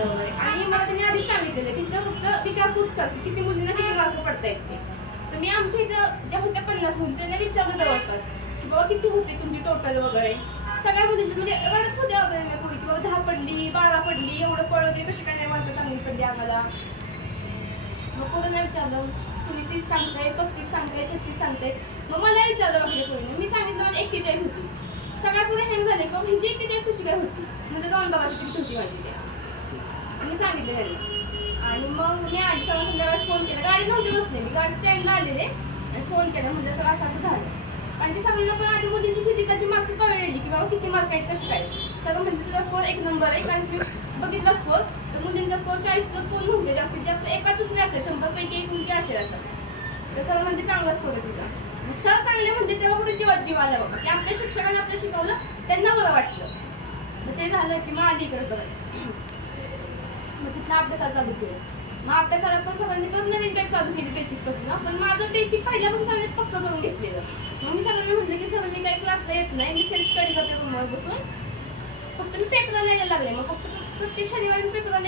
झालं वगैरे. आणि मला त्यांनी आधीच सांगितलेलं की तिथं फक्त विचारपूस कर की किती मुलींना किती मार्क पडतायत ते. तर मी आमच्या इथं ज्या होत्या 50 मुली त्यांना विचारलं जवळपास की बाबा किती होते तुमची टोटल वगैरे. सगळ्या मुलींची म्हणजे रडत होत्या वगैरे मी की बाबा 10 पडली 12 पडली एवढं पडले कशी काय नाही मार्क चांगली पडली आम्हाला. मग पोरांना विचारलं तुम्ही 30 सांगताय 35 सांगताय 36 सांगताय. मग मला विचारलं आपल्या पोरीने मी सांगितलं माझी 41 होती. सगळ्या पुढे हँग झाले का ह्याची 41 कशी काय होती. म्हणजे जाऊन बघा किती होती माझी ते मी सांगितलं त्यांना. आणि मग मी आधी संध्याकाळी फोन केला गाडी नव्हती बसले मी गाडी स्टँडला आलेले आणि फोन केला म्हणजे सगळं असं असं झालं. आणि ते सगळ्यांना पण आधी मुलींची फिजिकलची मार्क कळलेली की बाबा किती मार्क आहेत कशी काय. सगळं म्हणजे तुझा स्कोर 1 नंबर आहे कारण की बघितला स्कोर तर मुलींचा स्कोर 40 स्कोर नव्हते जास्तीत जास्त एका दुसरी असेल 100 पैकी 1 मुलगी असेल असं. तर सर म्हणजे चांगला स्कोर आहे तुझा. सर चांगले म्हणजे तेव्हा कुठे जीव आला बाबा की आपल्या शिक्षकांनी आपलं शिकवलं त्यांना बरं वाटलं. मग ते झालं की मग आधी इकडे परत मग तिथनं अभ्यासाला चालू केलं. मग अभ्यासाला पण सगळ्यांनी तर नवीन बॅग चालू केली बेसिकपासून. पण माझं बेसिक पहिल्यापासून सगळ्यात पक्क करून घेतलेलं. मग मी सगळ्यांना म्हटलं की सर मी काही क्लासला येत नाही मी सेल्फ स्टडी करते रूमवर बसून. फक्त मी पेपरला यायला लागले. मग फक्त प्रत्येक शनिवारी पेपरला